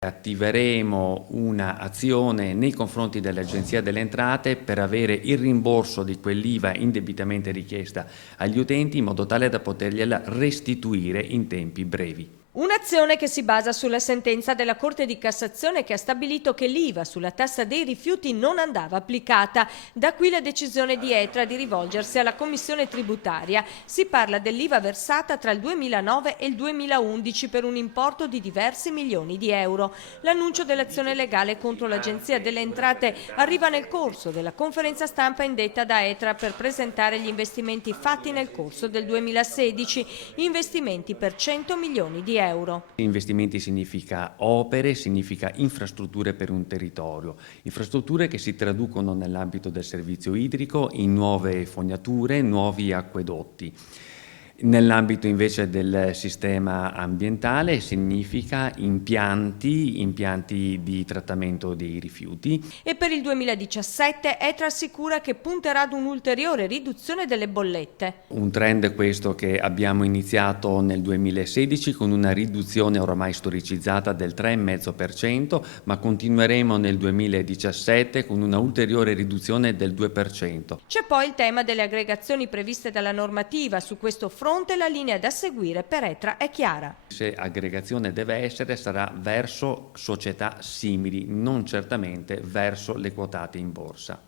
Attiveremo un'azione nei confronti dell'Agenzia delle Entrate per avere il rimborso di quell'IVA indebitamente richiesta agli utenti in modo tale da potergliela restituire in tempi brevi. Un'azione che si basa sulla sentenza della Corte di Cassazione che ha stabilito che l'IVA sulla tassa dei rifiuti non andava applicata. Da qui la decisione di ETRA di rivolgersi alla Commissione tributaria. Si parla dell'IVA versata tra il 2009 e il 2011 per un importo di diversi milioni di euro. L'annuncio dell'azione legale contro l'Agenzia delle Entrate arriva nel corso della conferenza stampa indetta da ETRA per presentare gli investimenti fatti nel corso del 2016, investimenti per 100 milioni di euro. Investimenti significa opere, significa infrastrutture per un territorio, infrastrutture che si traducono nell'ambito del servizio idrico in nuove fognature, nuovi acquedotti. Nell'ambito invece del sistema ambientale significa impianti di trattamento dei rifiuti. E per il 2017 ETRA assicura che punterà ad un'ulteriore riduzione delle bollette. Un trend questo che abbiamo iniziato nel 2016 con una riduzione oramai storicizzata del 3,5%, ma continueremo nel 2017 con una ulteriore riduzione del 2%. C'è poi il tema delle aggregazioni previste dalla normativa. Su questo fronte la linea da seguire per ETRA è chiara. Se aggregazione deve essere, sarà verso società simili, non certamente verso le quotate in borsa.